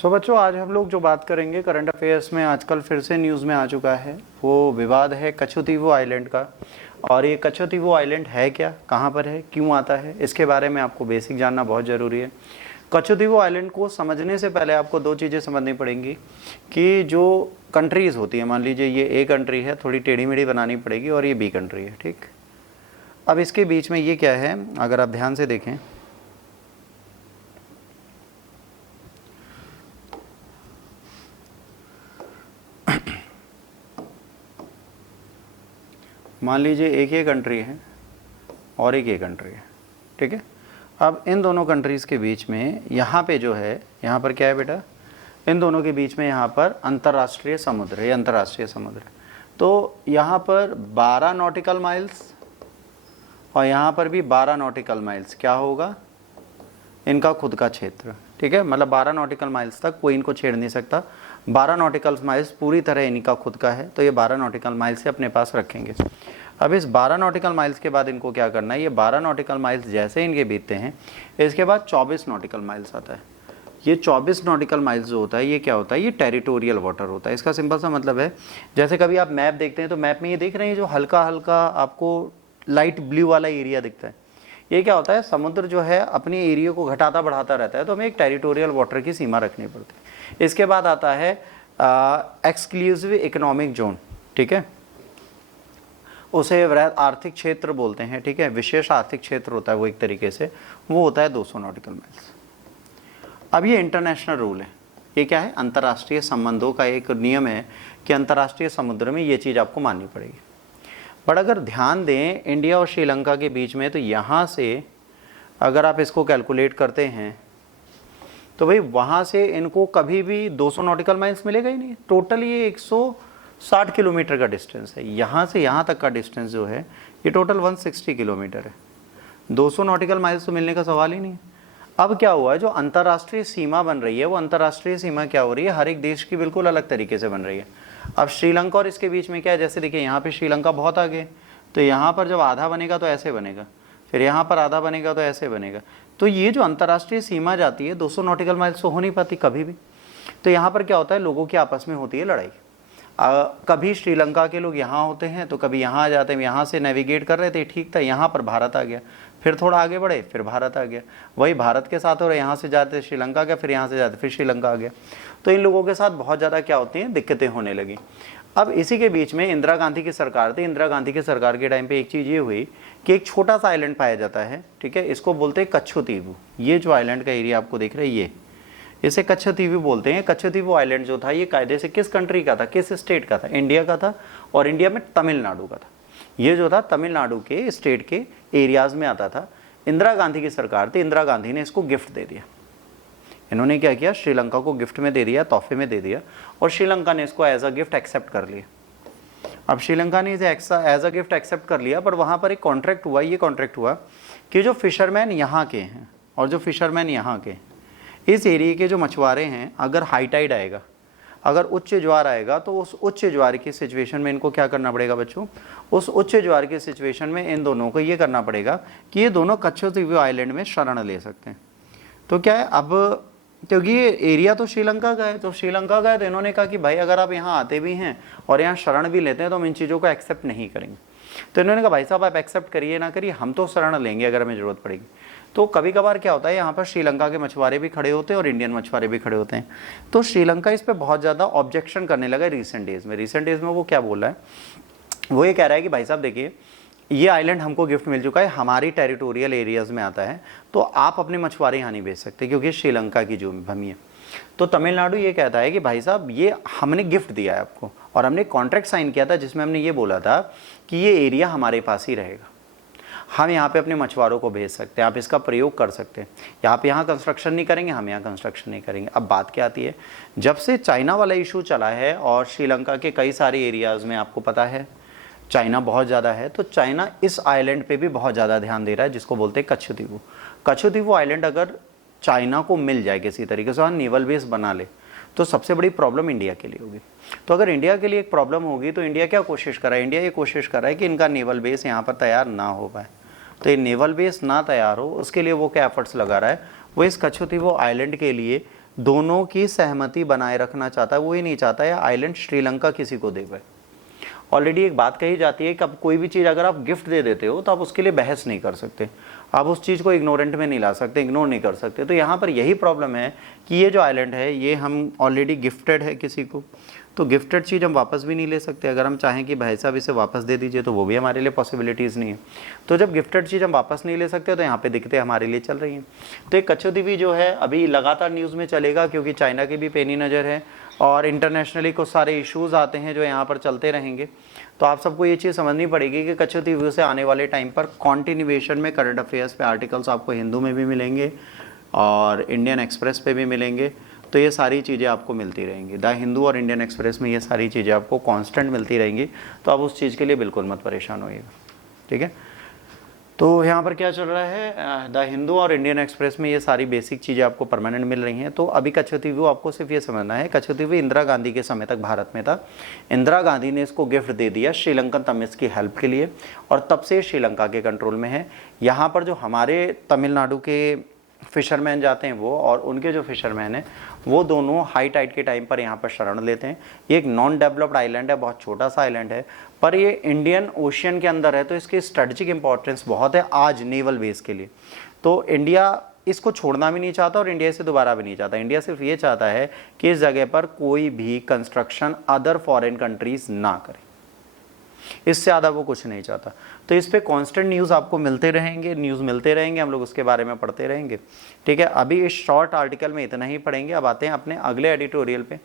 बच्चों, आज हम लोग जो बात करेंगे करंट अफेयर्स में आजकल फिर से न्यूज़ में आ चुका है, वो विवाद है कच्छुतीवु आइलैंड का। और ये कच्छुतीवु आइलैंड है क्या, कहाँ पर है, क्यों आता है, इसके बारे में आपको बेसिक जानना बहुत ज़रूरी है। कच्छुतीवु आइलैंड को समझने से पहले आपको दो चीज़ें समझनी पड़ेंगी कि जो कंट्रीज़ होती हैं, मान लीजिए ये ए कंट्री है, थोड़ी टेढ़ी मेढ़ी बनानी पड़ेगी, और ये बी कंट्री है, ठीक। अब इसके बीच में ये क्या है, अगर आप ध्यान से देखें, मान लीजिए एक ये कंट्री है और एक ये कंट्री है, ठीक है। अब इन दोनों कंट्रीज़ के बीच में यहाँ पे जो है, यहाँ पर क्या है बेटा, इन दोनों के बीच में यहाँ पर अंतर्राष्ट्रीय समुद्र है, अंतर्राष्ट्रीय समुद्र। तो यहाँ पर 12 नॉटिकल माइल्स और यहाँ पर भी 12 नॉटिकल माइल्स क्या होगा, इनका खुद का क्षेत्र, ठीक है। मतलब 12 नॉटिकल माइल्स तक कोई इनको छेड़ नहीं सकता। 12 नॉटिकल माइल्स पूरी तरह इनका खुद का है, तो ये 12 नॉटिकल माइल्स से अपने पास रखेंगे। अब इस 12 नॉटिकल माइल्स के बाद इनको क्या करना है, ये 12 नॉटिकल माइल्स जैसे इनके बीतते हैं, इसके बाद 24 नॉटिकल माइल्स आता है। ये 24 नॉटिकल माइल्स जो होता है, ये क्या होता है, ये टेरिटोरियल वाटर होता है। इसका सिंपल सा मतलब है, जैसे कभी आप मैप देखते हैं तो मैप में ये देख रहे हैं जो हल्का हल्का आपको लाइट ब्लू वाला एरिया दिखता है, ये क्या होता है, समुद्र जो है अपने एरिया को घटाता बढ़ाता रहता है, तो हमें एक टेरिटोरियल वाटर की सीमा रखनी पड़ती है। इसके बाद आता है एक्सक्लूसिव इकोनॉमिक जोन, ठीक है, उसे वृहद आर्थिक क्षेत्र बोलते हैं, ठीक है। विशेष आर्थिक क्षेत्र होता है वो एक तरीके से, वो होता है 200 नॉटिकल माइल्स। अब ये इंटरनेशनल रूल है, ये क्या है, अंतर्राष्ट्रीय संबंधों का एक नियम है कि अंतर्राष्ट्रीय समुद्र में ये चीज़ आपको माननी पड़ेगी। बट अगर ध्यान दें इंडिया और श्रीलंका के बीच में, तो यहाँ से अगर आप इसको कैलकुलेट करते हैं तो भाई वहाँ से इनको कभी भी 200 नॉटिकल माइल्स मिलेगा ही नहीं। टोटल ये 160 किलोमीटर का डिस्टेंस है, यहाँ से यहाँ तक का डिस्टेंस जो है ये टोटल 160 किलोमीटर है। 200 नॉटिकल माइल्स तो मिलने का सवाल ही नहीं है। अब क्या हुआ है, जो अंतर्राष्ट्रीय सीमा बन रही है, वो अंतर्राष्ट्रीय सीमा क्या हो रही है, हर एक देश की बिल्कुल अलग तरीके से बन रही है। अब श्रीलंका और इसके बीच में क्या है, जैसे देखिए यहाँ पे श्रीलंका बहुत आगे, तो यहाँ पर जब आधा बनेगा तो ऐसे बनेगा, फिर यहाँ पर आधा बनेगा तो ऐसे बनेगा। तो ये जो अंतर्राष्ट्रीय सीमा जाती है 200 नॉटिकल माइल्स तो हो नहीं पाती कभी भी। तो यहाँ पर क्या होता है, लोगों की आपस में होती है लड़ाई। कभी श्रीलंका के लोग यहाँ होते हैं तो कभी यहाँ आ जाते हैं, यहाँ से नेविगेट कर रहे थे, ठीक था, यहाँ पर भारत आ गया, फिर थोड़ा आगे बढ़े, फिर भारत आ गया, वही भारत के साथ हो रहे, यहाँ से जाते श्रीलंका गया, फिर यहाँ से जाते फिर श्रीलंका आ गया। तो इन लोगों के साथ बहुत ज़्यादा क्या होती हैं, दिक्कतें होने लगी। अब इसी के बीच में इंदिरा गांधी की सरकार थी, इंदिरा गांधी की सरकार के टाइम पे एक चीज़ ये हुई कि एक छोटा सा आइलैंड पाया जाता है, ठीक है, इसको बोलते हैं कच्छुतीवु। ये जो आइलैंड का एरिया आपको दिख रहा है, ये इसे कच्छुतीवु बोलते हैं। कच्छुतीवु आइलैंड जो था ये कायदे से किस कंट्री का था, किस स्टेट का था, इंडिया का था, और इंडिया में तमिलनाडु का था। ये जो था तमिलनाडु के स्टेट के एरियाज में आता था। इंदिरा गांधी की सरकार थी, इंदिरा गांधी ने इसको गिफ्ट दे दिया। इन्होंने क्या किया, श्रीलंका को गिफ्ट में दे दिया, तोहफे में दे दिया, और श्रीलंका ने इसको एज अ गिफ्ट एक्सेप्ट कर लिया। अब श्रीलंका ने इसे एज अ गिफ्ट एक्सेप्ट कर लिया, पर वहाँ पर एक कॉन्ट्रैक्ट हुआ, ये कॉन्ट्रैक्ट हुआ कि जो फिशरमैन यहाँ के हैं और जो फिशरमैन यहाँ के, इस एरिया के जो मछुआरे हैं, अगर हाई टाइड आएगा, अगर उच्च ज्वार आएगा, तो उस उच्च ज्वार की सिचुएशन में इनको क्या करना पड़ेगा बच्चों, उस उच्च ज्वार की सिचुएशन में इन दोनों को ये करना पड़ेगा कि ये दोनों कच्छुतीवु आइलैंड में शरण ले सकते हैं। तो क्या है, अब क्योंकि ये एरिया तो श्रीलंका का है, तो श्रीलंका का है, तो इन्होंने कहा कि भाई अगर आप यहाँ आते भी हैं और यहाँ शरण भी लेते हैं तो हम इन चीज़ों को एक्सेप्ट नहीं करेंगे। तो इन्होंने कहा भाई साहब आप एक्सेप्ट करिए ना करिए, हम तो शरण लेंगे अगर हमें ज़रूरत पड़ेगी। तो कभी कभार क्या होता है, यहाँ पर श्रीलंका के मछुआरे भी खड़े होते हैं और इंडियन मछुआरे भी खड़े होते हैं। तो श्रीलंका इस पर बहुत ज़्यादा ऑब्जेक्शन करने लगा रिसेंट डेज़ में। वो क्या बोल रहा है, वो ये कह रहा है कि भाई साहब देखिए, ये आइलैंड हमको गिफ्ट मिल चुका है, हमारी टेरिटोरियल एरियाज़ में आता है, तो आप अपने मछुआरे यहाँ नहीं भेज सकते क्योंकि श्रीलंका की जो भूमि है। तो तमिलनाडु ये कहता है कि भाई साहब ये हमने गिफ्ट दिया है आपको, और हमने कॉन्ट्रैक्ट साइन किया था जिसमें हमने ये बोला था कि ये एरिया हमारे पास ही रहेगा, हम यहाँ पे अपने मछुआरों को भेज सकते हैं, आप इसका प्रयोग कर सकते हैं, आप यहाँ कंस्ट्रक्शन नहीं करेंगे, हम यहाँ कंस्ट्रक्शन नहीं करेंगे। अब बात क्या आती है, जब से चाइना वाला इशू चला है और श्रीलंका के कई सारे एरियाज़ में आपको पता है चाइना बहुत ज़्यादा है, तो चाइना इस आइलैंड पे भी बहुत ज़्यादा ध्यान दे रहा है, जिसको बोलते हैं कच्छुतीवु। कच्छुतीवु आइलैंड अगर चाइना को मिल जाए किसी तरीके से और नेवल बेस बना ले, तो सबसे बड़ी प्रॉब्लम इंडिया के लिए होगी। तो अगर इंडिया के लिए एक प्रॉब्लम होगी, तो इंडिया क्या कोशिश कर रहा है, इंडिया ये कोशिश कर रहा है कि इनका नेवल बेस यहाँ पर तैयार ना हो पाए। तो ये नेवल बेस ना तैयार हो, उसके लिए वो क्या एफर्ट्स लगा रहा है, वो इस कच्छुतीवु आइलैंड के लिए दोनों की सहमति बनाए रखना चाहता है, वो ही नहीं चाहता है आइलैंड श्रीलंका किसी को दे पाए। ऑलरेडी एक बात कही जाती है कि अब कोई भी चीज़ अगर आप गिफ्ट दे देते हो तो आप उसके लिए बहस नहीं कर सकते, आप उस चीज़ को इग्नोरेंट में नहीं ला सकते, इग्नोर नहीं कर सकते। तो यहाँ पर यही प्रॉब्लम है कि ये जो आइलैंड है ये हम ऑलरेडी गिफ्टेड है किसी को, तो गिफ्टेड चीज़ हम वापस भी नहीं ले सकते। अगर हम चाहें कि भाई साहब इसे वापस दे दीजिए तो वो भी हमारे लिए पॉसिबिलिटीज़ नहीं है। तो जब गिफ्टेड चीज़ हम वापस नहीं ले सकते तो यहाँ पे दिक्कतें हमारे लिए चल रही हैं। तो एक कच्छद्वीप जो है अभी लगातार न्यूज़ में चलेगा, क्योंकि चाइना की भी पैनी नज़र है और इंटरनेशनली कुछ सारे इश्यूज़ आते हैं जो यहाँ पर चलते रहेंगे। तो आप सबको ये चीज़ समझनी पड़ेगी कि कच्छद्वीप से आने वाले टाइम पर कॉन्टिन्यूएशन में करंट अफेयर्स पे आर्टिकल्स आपको हिंदू में भी मिलेंगे और इंडियन एक्सप्रेस पे भी मिलेंगे। तो ये सारी चीज़ें आपको मिलती रहेंगी, द हिंदू और इंडियन एक्सप्रेस में ये सारी चीज़ें आपको कांस्टेंट मिलती रहेंगी। तो आप उस चीज़ के लिए बिल्कुल मत परेशान होइएगा, ठीक है। तो यहाँ पर क्या चल रहा है, द हिंदू और इंडियन एक्सप्रेस में ये सारी बेसिक चीज़ें आपको परमानेंट मिल रही हैं। तो अभी कच्छद्वीप आपको सिर्फ ये समझना है, कच्छद्वीप इंदिरा गांधी के समय तक भारत में था। इंदिरा गांधी ने इसको गिफ्ट दे दिया श्रीलंकन तमिल्स की हेल्प के लिए और तब से श्रीलंका के कंट्रोल में है। यहाँ पर जो हमारे तमिलनाडु के फिशरमैन जाते हैं वो और उनके जो फिशरमैन हैं वो दोनों हाई टाइड के टाइम पर यहाँ पर शरण लेते हैं। ये एक नॉन डेवलप्ड आइलैंड है, बहुत छोटा सा आइलैंड है, पर ये इंडियन ओशियन के अंदर है, तो इसकी स्ट्रेटजिक इंपॉर्टेंस बहुत है आज नेवल बेस के लिए। तो इंडिया इसको छोड़ना भी नहीं चाहता और इंडिया से दोबारा भी नहीं चाहता। इंडिया सिर्फ ये चाहता है कि इस जगह पर कोई भी कंस्ट्रक्शन अदर फॉरेन कंट्रीज ना करे, इससे ज़्यादा वो कुछ नहीं चाहता। तो इस पे कांस्टेंट न्यूज़ आपको मिलते रहेंगे, न्यूज़ मिलते रहेंगे, हम लोग उसके बारे में पढ़ते रहेंगे, ठीक है। अभी इस शॉर्ट आर्टिकल में इतना ही पढ़ेंगे। अब आते हैं अपने अगले एडिटोरियल पे।